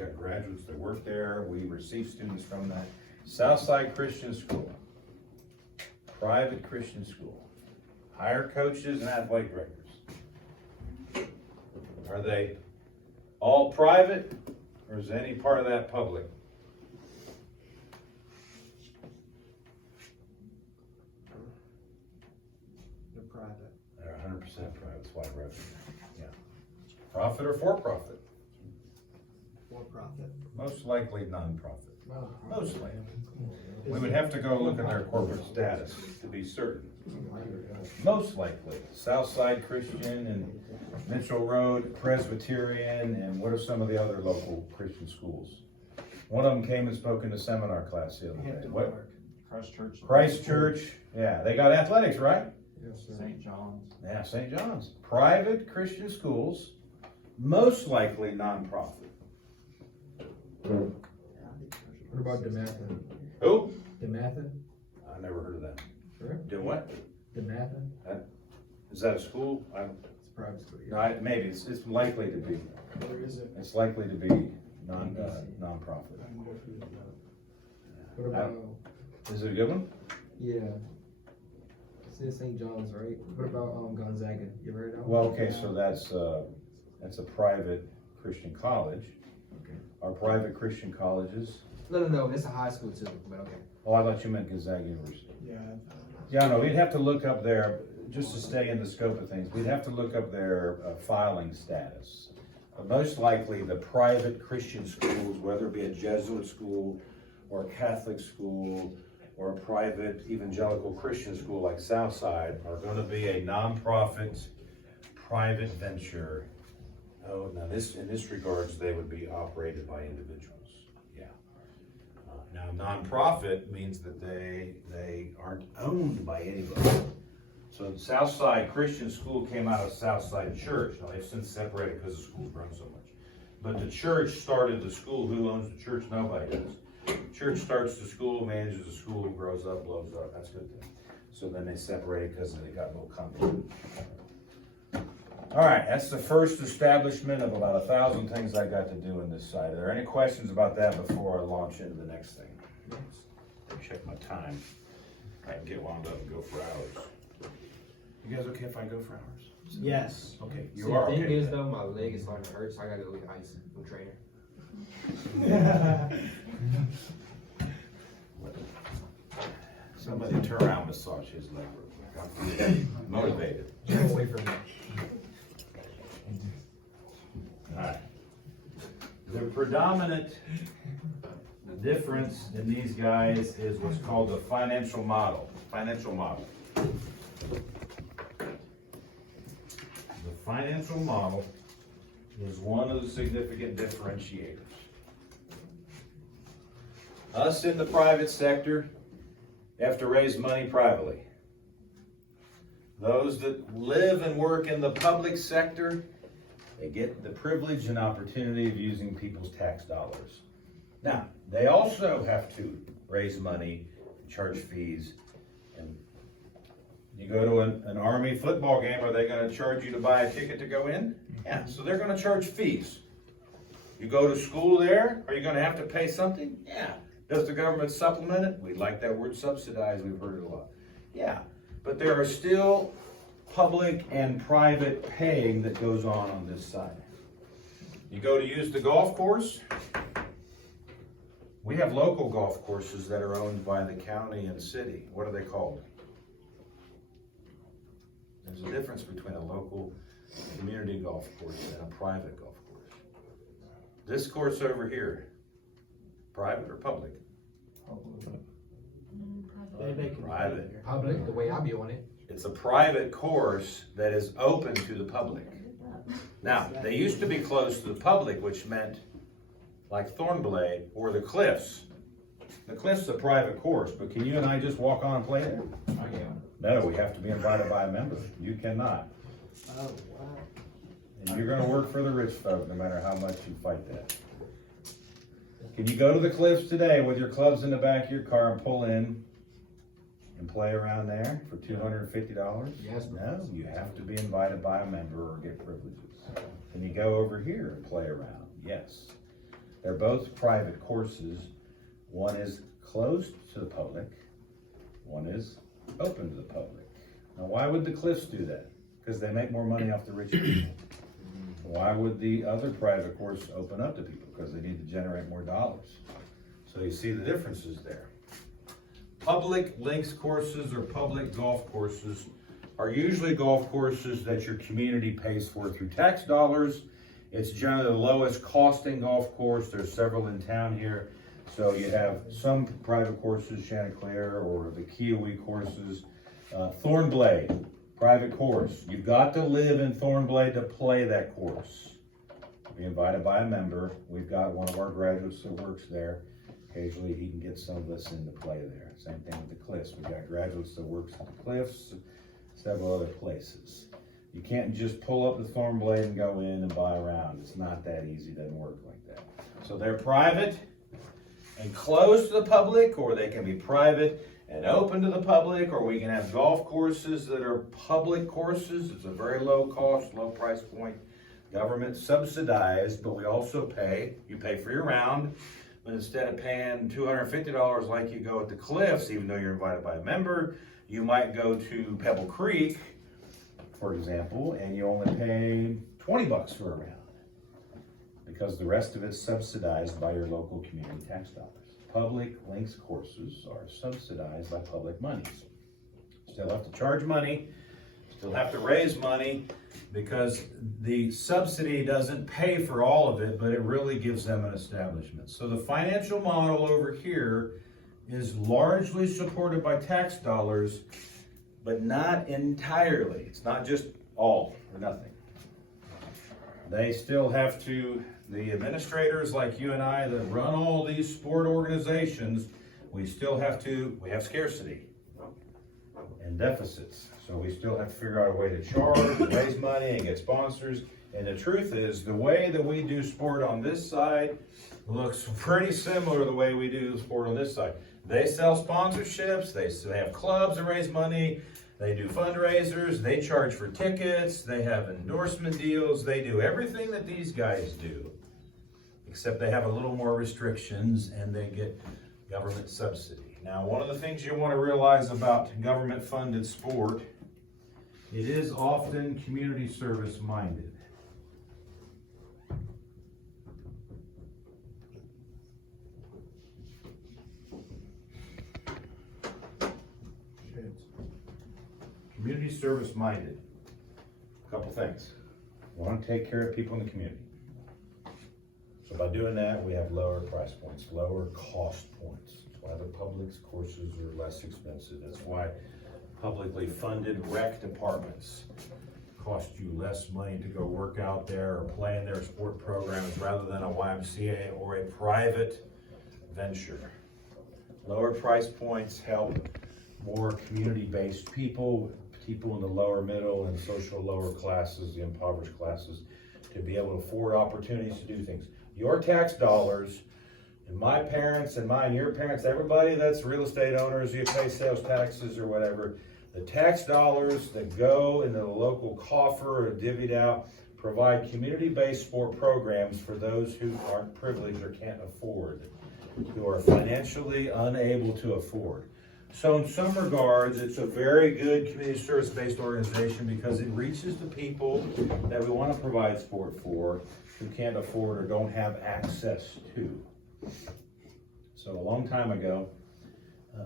got graduates that work there. We receive students from that. Southside Christian School, private Christian school, hire coaches and athletic directors. Are they all private, or is any part of that public? They're private. They're 100% private, that's why I wrote it. Yeah. Profit or for-profit? For profit. Most likely non-profit. Most likely. We would have to go look at their corporate status to be certain. Most likely. Southside Christian and Mitchell Road Presbyterian, and what are some of the other local Christian schools? One of them came and spoke in the seminar class the other day. What? Christ Church. Yeah, they got athletics, right? Yes, sir. St. John's. Yeah, St. John's. Private Christian schools, most likely non-profit. What about DeMathan? Who? DeMathan? I never heard of that. Sure. Do what? DeMathan? Is that a school? It's a private school. No, maybe, it's likely to be. Where is it? It's likely to be non-profit. What about, Is it a good one? yeah. It says St. John's, right? What about Gonzaga? You ever heard of that? Well, okay, so that's a private Christian college. Okay. Are private Christian colleges? No, it's a high school too, but okay. Oh, I thought you meant Gonzaga University. Yeah. Yeah, no, we'd have to look up their, just to stay in the scope of things, we'd have to look up their filing status. Most likely, the private Christian schools, whether it be a Jesuit school or a Catholic school or a private evangelical Christian school like Southside, are going to be a nonprofit, private venture. Oh, now in this regards, they would be operated by individuals. Yeah. Now, nonprofit means that they aren't owned by anybody. So Southside Christian School came out of Southside Church. Now they've since separated because the school's grown so much. But the church started the school. Who owns the church? Nobody does. Church starts the school, manages the school, grows up, blows up. That's a good thing. So then they separated because they got a little convoluted. All right, that's the first establishment of about 1,000 things I got to do in this site. Are there any questions about that before I launch into the next thing? Check my time. I can get wound up and go for hours. You guys okay if I go for hours? Yes. Okay, See, you are the thing okay. is though, my leg is starting to hurt, so I gotta go get ice from trainer. Somebody turn around and massage his leg real quick. I'm motivated. Get away from me. All right. The predominant difference in these guys is what's called the financial model. Financial model. The financial model is one of the significant differentiators. Us in the private sector have to raise money privately. Those that live and work in the public sector, they get the privilege and opportunity of using people's tax dollars. Now, they also have to raise money, charge fees, and you go to an Army football game, are they going to charge you to buy a ticket to go in? Yeah, so they're going to charge fees. You go to school there, are you going to have to pay something? Yeah. Does the government supplement it? We like that word subsidize, we've heard it a lot. Yeah, but there are still public and private paying that goes on this side. You go to use the golf course. We have local golf courses that are owned by the county and city. What are they called? There's a difference between a local community golf course and a private golf course. This course over here, private or public? Private. Public, the way I be on it. It's a private course that is open to the public. Now, they used to be closed to the public, which meant like Thornblade or the Cliffs. The Cliffs is a private course, but can you and I just walk on and play there? Oh, yeah. No, we have to be invited by a member. You cannot. Oh, wow. And you're gonna work for the rich folk, no matter how much you fight that. Can you go to the Cliffs today with your clubs in the back of your car and pull in and play around there for $250? Yes, No, you have to be invited by a member or get privileges. Can you go over here and play around? Yes. They're both private courses. One is closed to the public, one is open to the public. Now, why would the Cliffs do that? Because they make more money off the rich people. Why would the other private course open up to people? Because they need to generate more dollars. So you see the differences there. Public links courses or public golf courses are usually golf courses that your community pays for through tax dollars. It's generally the lowest costing golf course. There's several in town here. So you have some private courses, Chanticleer or the Kiowee courses. Thornblade, private course. You've got to live in Thornblade to play that course. Be invited by a member. We've got one of our graduates that works there. Occasionally he can get some of us in to play there. Same thing with the Cliffs. We've got graduates that works at the Cliffs, several other places. You can't just pull up the Thornblade and go in and buy around. It's not that easy. It doesn't work like that. So they're private and closed to the public, or they can be private and open to the public, or we can have golf courses that are public courses. It's a very low cost, low price point, government subsidized, but we also pay. You pay for your round, but instead of paying $250 like you go at the Cliffs, even though you're invited by a member, you might go to Pebble Creek, for example, and you only pay $20 for a round because the rest of it's subsidized by your local community tax dollars. Public links courses are subsidized by public monies. Still have to charge money, still have to raise money because the subsidy doesn't pay for all of it, but it really gives them an establishment. So the financial model over here is largely supported by tax dollars, but not entirely. It's not just all or nothing. They still have to, the administrators like you and I that run all these sport organizations, we have scarcity and deficits. So we still have to figure out a way to charge, and raise money, and get sponsors. And the truth is, the way that we do sport on this side looks pretty similar to the way we do sport on this side. They sell sponsorships, they have clubs that raise money, they do fundraisers, they charge for tickets, they have endorsement deals, they do everything that these guys do, except they have a little more restrictions and they get government subsidy. Now, one of the things you want to realize about government-funded sport, it is often community service minded. Community service minded. A couple things. We want to take care of people in the community. So by doing that, we have lower price points, lower cost points. That's why the public's courses are less expensive. That's why publicly funded rec departments cost you less money to go work out there or play in their sport programs rather than a YMCA or a private venture. Lower price points help more community-based people in the lower middle and social lower classes, the impoverished classes, to be able to afford opportunities to do things. Your tax dollars, and my parents and mine, your parents, everybody that's real estate owners, you pay sales taxes or whatever, the tax dollars that go into the local coffer or divvied out provide community-based sport programs for those who aren't privileged or can't afford, who are financially unable to afford. So in some regards, it's a very good community service-based organization because it reaches the people that we want to provide sport for who can't afford or don't have access to. So a long time ago,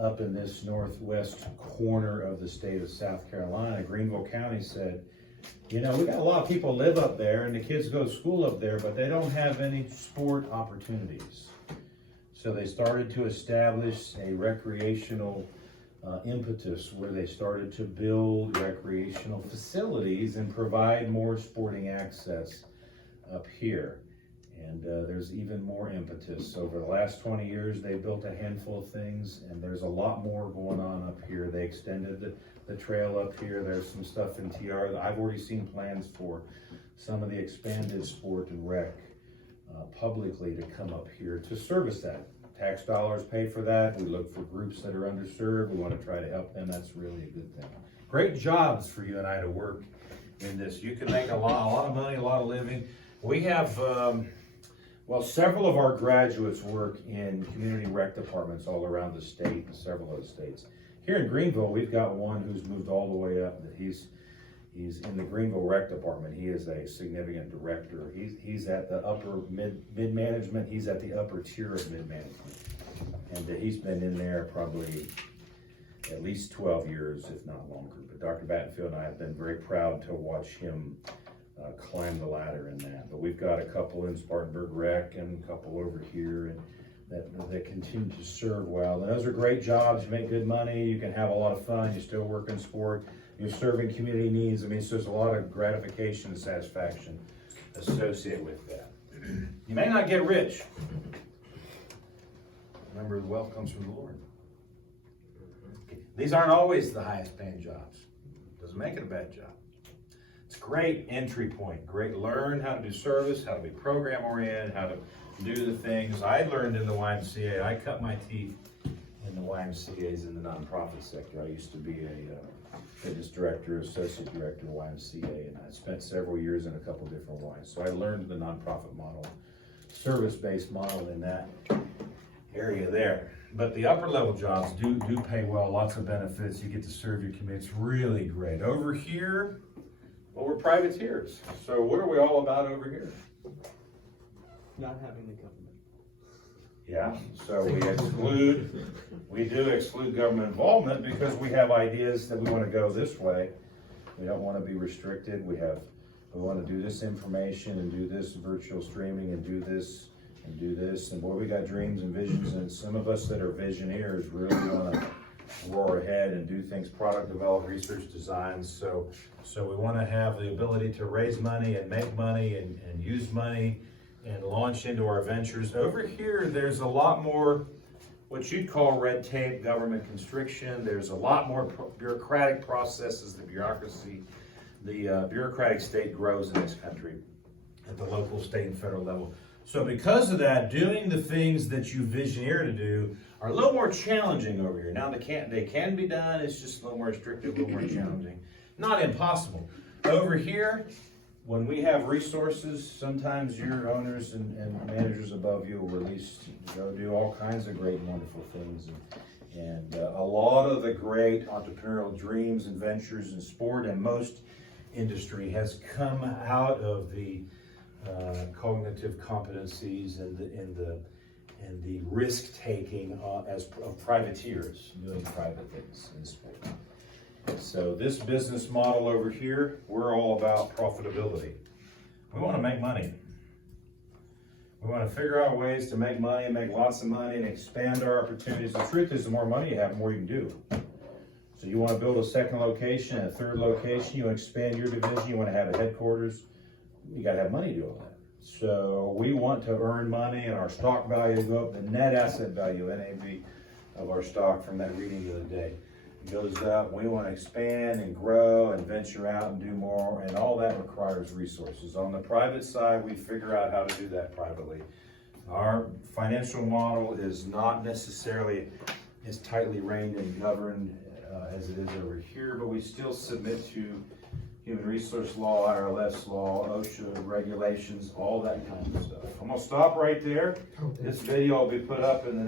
up in this northwest corner of the state of South Carolina, Greenville County said, you know, we got a lot of people live up there and the kids go to school up there, but they don't have any sport opportunities. So they started to establish a recreational impetus where they started to build recreational facilities and provide more sporting access up here. And there's even more impetus. Over the last 20 years, they built a handful of things, and there's a lot more going on up here. They extended the trail up here. There's some stuff in TR that I've already seen plans for some of the expanded sport and rec publicly to come up here to service that. Tax dollars pay for that. We look for groups that are underserved. We want to try to help them. That's really a good thing. Great jobs for you and I to work in this. You can make a lot of money, a lot of living. We have Well, several of our graduates work in community rec departments all around the state and several other states. Here in Greenville, we've got one who's moved all the way up. He's in the Greenville Rec Department. He is a significant director. He's at the upper mid-management. He's at the upper tier of mid-management. And he's been in there probably at least 12 years, if not longer. But Dr. Battenfield and I have been very proud to watch him climb the ladder in that. But we've got a couple in Spartanburg Rec and a couple over here and that continue to serve well. And those are great jobs. You make good money. You can have a lot of fun. You still work in sport. You're serving community needs. I mean, so there's a lot of gratification and satisfaction associated with that. You may not get rich. Remember, the wealth comes from the Lord. These aren't always the highest paying jobs. Doesn't make it a bad job. It's a great entry point. Great, learn how to do service, how to be program oriented, how to do the things. I learned in the YMCA. I cut my teeth in the YMCA's in the nonprofit sector. I used to be a fitness director, associate director of YMCA, and I spent several years in a couple different Ys. So I learned the nonprofit model, service-based model in that area there. But the upper level jobs do pay well, lots of benefits. You get to serve your community. It's really great. Over here, well, we're privateers. So what are we all about over here? Not having the government. Yeah, so we do exclude government involvement because we have ideas that we want to go this way. We don't want to be restricted. We want to do this information and do this virtual streaming and do this and do this. And boy, we got dreams and visions, and some of us that are visionaries really want to roar ahead and do things, product develop, research design. So we want to have the ability to raise money and make money and use money and launch into our ventures. Over here, there's a lot more what you'd call red tape, government constriction. There's a lot more bureaucratic processes, the bureaucracy. The bureaucratic state grows in this country at the local, state, and federal level. So because of that, doing the things that you visioneer to do are a little more challenging over here. Now they can be done, it's just a little more restrictive, a little more challenging. Not impossible. Over here, when we have resources, sometimes your owners and managers above you will release, go do all kinds of great and wonderful things. And a lot of the great entrepreneurial dreams and ventures in sport and most industry has come out of the cognitive competencies and the risk taking as privateers doing private things in sport. So this business model over here, we're all about profitability. We want to make money. We want to figure out ways to make money and make lots of money and expand our opportunities. The truth is, the more money you have, the more you can do. So you want to build a second location, a third location, you want to expand your division, you want to have a headquarters, you got to have money to do all that. So we want to earn money and our stock value to go up, the net asset value, NAV, of our stock from that reading the other day goes up. We want to expand and grow and venture out and do more, and all that requires resources. On the private side, we figure out how to do that privately. Our financial model is not necessarily as tightly reined and governed as it is over here, but we still submit to human resource law, IRS law, OSHA regulations, all that kind of stuff. I'm going to stop right there. This video will be put up in the next